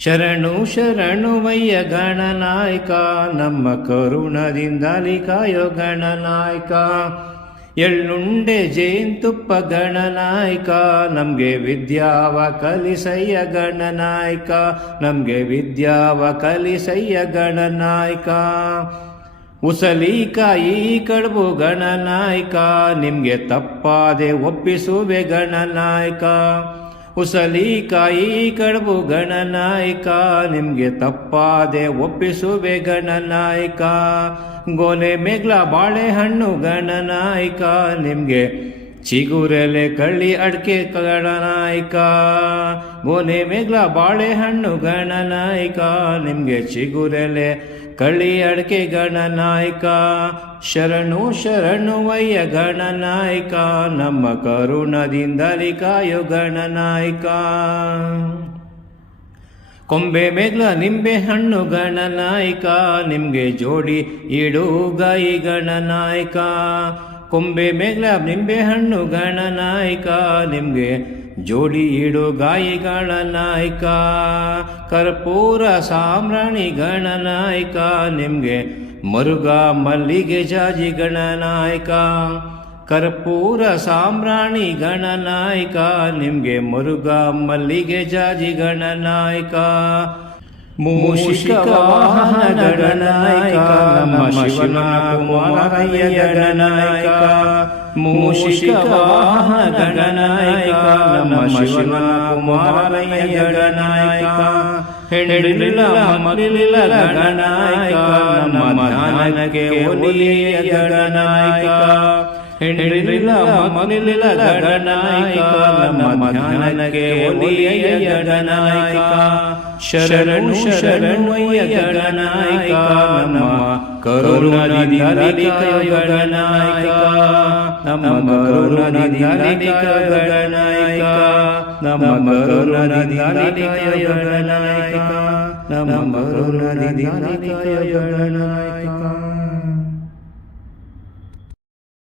ಶರಣು ಶರಣು ಮಯ್ಯ ಗಣನಾಯ್ಕ, ನಮ್ಮ ಕರುಣದಿಂದಲಿ ಕಾಯೋ ಗಣನಾಯಕ. ಎಳ್ಳುಂಡೆ ಜೇನ್ತುಪ್ಪ ಗಣನಾಯ್ಕ, ನಮಗೆ ವಿದ್ಯಾವ ಕಲಿಸಯ್ಯ ಗಣನಾಯ್ಕ, ನಮಗೆ ವಿದ್ಯಾವ ಕಲಿಸಯ್ಯ ಗಣನಾಯಕ. ಉಸಲಿಕಾಯಿ ಕಡುಬು ಗಣನಾಯ್ಕ, ನಿಮಗೆ ತಪ್ಪಾದೆ ಒಪ್ಪಿಸುವೆ ಗಣನಾಯಕ. ಉಸಲಿಕಾಯಿ ಕಡುಬು ಗಣನಾಯಕ ನಿಮ್ಗೆ ತಪ್ಪಾದೆ ಒಪ್ಪಿಸುವೆ ಗಣನಾಯಕ ಗೋಲೆ ಮೇಗ್ಲ ಬಾಳೆಹಣ್ಣು ಗಣನಾಯಕ ನಿಮ್ಗೆ ಚಿಗುರೆಲೆ ಕಳ್ಳಿ ಅಡ್ಕೆ ಗಣನಾಯಕ ಗೋಲೆ ಮೇಗ್ಲ ಬಾಳೆಹಣ್ಣು ಗಣನಾಯಕ ನಿಮ್ಗೆ ಚಿಗುರೆಲೆ ಕಳ್ಳಿ ಅಡಕೆ ಗಣನಾಯಕ ಶರಣು ಶರಣುವಯ್ಯ ಗಣನಾಯಕ ನಮ್ಮ ಕರುಣದಿಂದಲಿ ಕಾಯೋ ಗಣನಾಯಕ ಕೊಂಬೆ ಮೇಗ್ಲ ನಿಂಬೆ ಹಣ್ಣು ಗಣನಾಯಕ ನಿಮ್ಗೆ ಜೋಡಿ ಇಡು ಗಾಯಿ ಗಣನಾಯಕ ಕೊಂಬೆ ಮೇಗ್ಲ ನಿಂಬೆ ಹಣ್ಣು ಗಣನಾಯಕ ನಿಮ್ಗೆ ಜೋಡಿ ಇಡು ಗಾಯಿ ಗಣನಾಯಕ ಕರ್ಪೂರ ಸಾಮ್ರಾಣಿ ಗಣನಾಯಕ ನಿಮ್ಗೆ ಮರುಗ ಮಲ್ಲಿಗೆ ಜಾಜಿ ಗಣನಾಯಕ ಕರ್ಪೂರ ಸಾಮ್ರಾಣಿ ಗಣನಾಯಕ ನಿಮ್ಗೆ ಮರುಗ ಮಲ್ಲಿಗೆ ಜಾಜಿ ಗಣನಾಯಕ ಮೂಷಿಕ ವಾಹನ ಗಣನಾಯಕ ನಮ್ಮ ಶಿವನ ಕುಮಾರಯ್ಯ ಗಣನಾಯಕ ಮೂಷಿಕ ವಾಹನ ಗಣನಾಯಕ ನಮ್ಮ ಶಿವನ ಕುಮಾರಯ್ಯ ಗಣನಾಯಕ ಹೆಣ್ಣಿಲ್ಲ ಮಗಳಿಲ್ಲ ಗಣನಾಯಕ ನಮ್ಮ ಜ್ಞಾನಕ್ಕೆ ಒಲಿಯ ಗಣನಾಯಕ ಹೆಣ್ಣಿಲ್ಲ ಮಗಳಿಲ್ಲ ಗಣನಾಯಕ ನಮ್ಮ ಜ್ಞಾನಕ್ಕೆ ಒಲಿಯ ಗಣನಾಯಕ ಶರಣು ಶರಣಯ್ಯ ಗಣನಾಯಕ ನಮ್ಮ ಕರುಣಾನಿಧಿ ಗಣನಾಯಕ ನಮ್ಮ ಕರುಣಾನಿಧಿ ಗಣನಾಯಕ ನಮ್ಮ ಕರುಣಾನಿಧಿ ಗಣನಾಯಕ ನಮ್ಮ ಕರುಣಾನಿಧಿ ಗಣನಾಯಕ